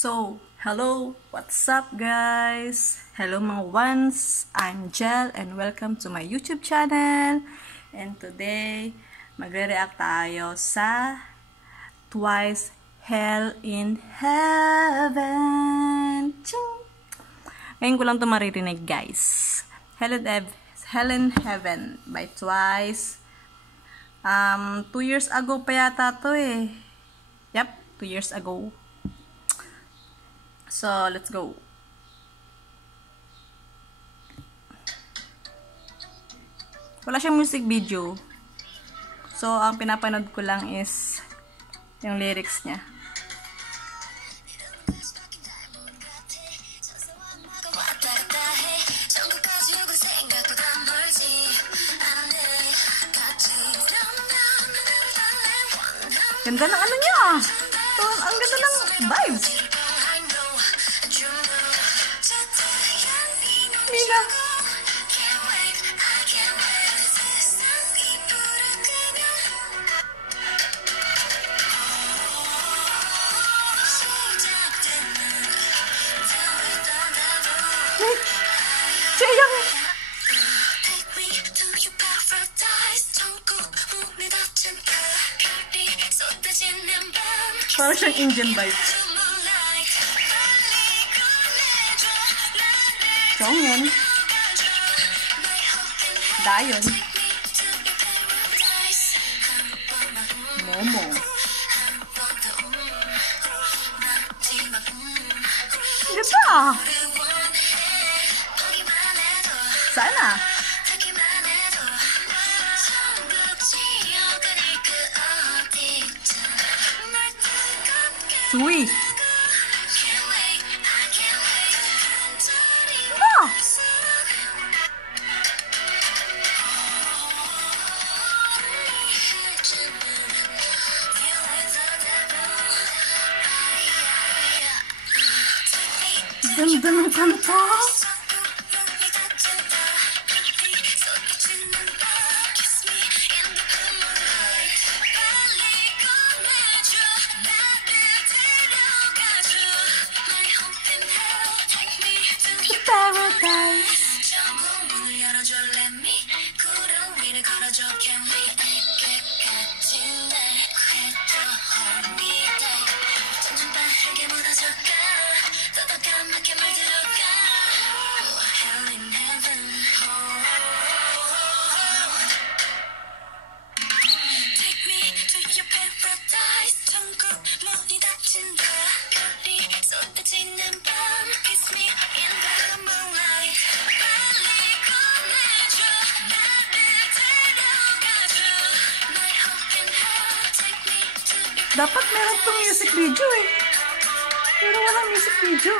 So, hello! What's up guys? Hello mga ones! I'm Jel and welcome to my YouTube channel. And today, magre-react tayo sa Twice Hell in Heaven. Ching! Ngayon ko lang ito maririnig guys. Hell in Heaven by Twice. 2 years ago pa yata to eh. Yep, 2 years ago. So, let's go. Wala siyang music video. So, ang pinapanood ko lang is yung lyrics niya. Ganda ng ano niya. So, ang ganda ng vibes. Mina. Cheyang. Parang siyang Indian vibes. Jonghyun. Dayon. Momo. Ganda! Sana. Sui. Ganda ng kanta. Paradise. Dapat meron itong music video eh. Pero walang music video.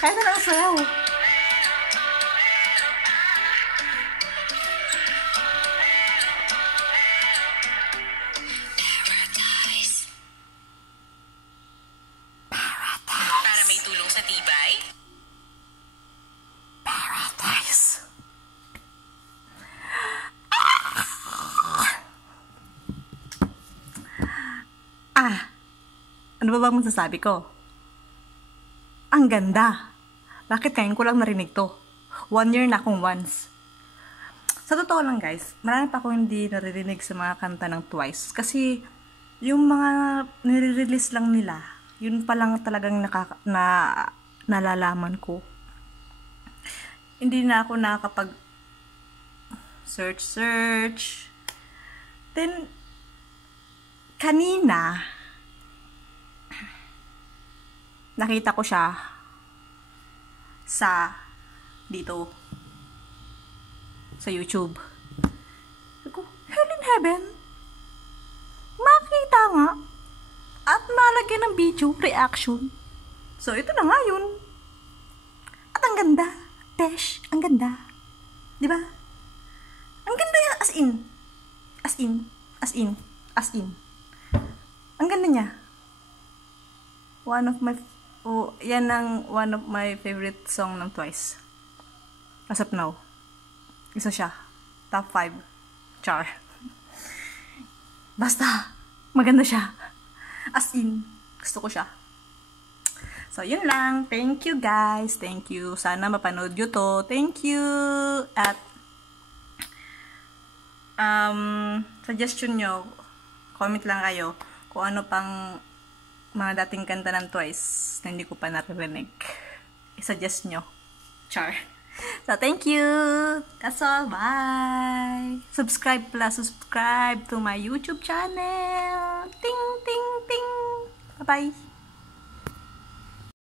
Kaya na lang sayaw. Para may tulong sa tibay? Paradise. Ano ba bang masasabi ko? Ang ganda. Bakit ngayon ko lang narinig to? 1 year na akong once. Sa totoo lang guys, marami pa akong hindi naririnig sa mga kanta ng Twice. Kasi yung mga nire-release lang nila, yun pa lang talagang nalalaman ko. Hindi na ako nakakapag search. Then, kanina, nakita ko siya sa dito sa YouTube. Sabi ko, Hell in Heaven? Makita nga at malagyan ng video reaction. So, ito na nga yun. At ang ganda. Tesh, ang ganda. Diba? Ang ganda yan. As in. Ang ganda niya. Yan ang one of my favorite song ng Twice. As of now. Isa siya. Top 5. Char. Basta, maganda siya. As in, gusto ko siya. So, yun lang. Thank you, guys. Thank you. Sana mapanood nyo to. Thank you. At, suggestion nyo, comment lang kayo kung ano pang mga dating kanta ng Twice na hindi ko pa naririnig. I-suggest nyo. Char. So, thank you. That's all. Bye. Subscribe to my YouTube channel. Ting, ting, ting. Bye-bye.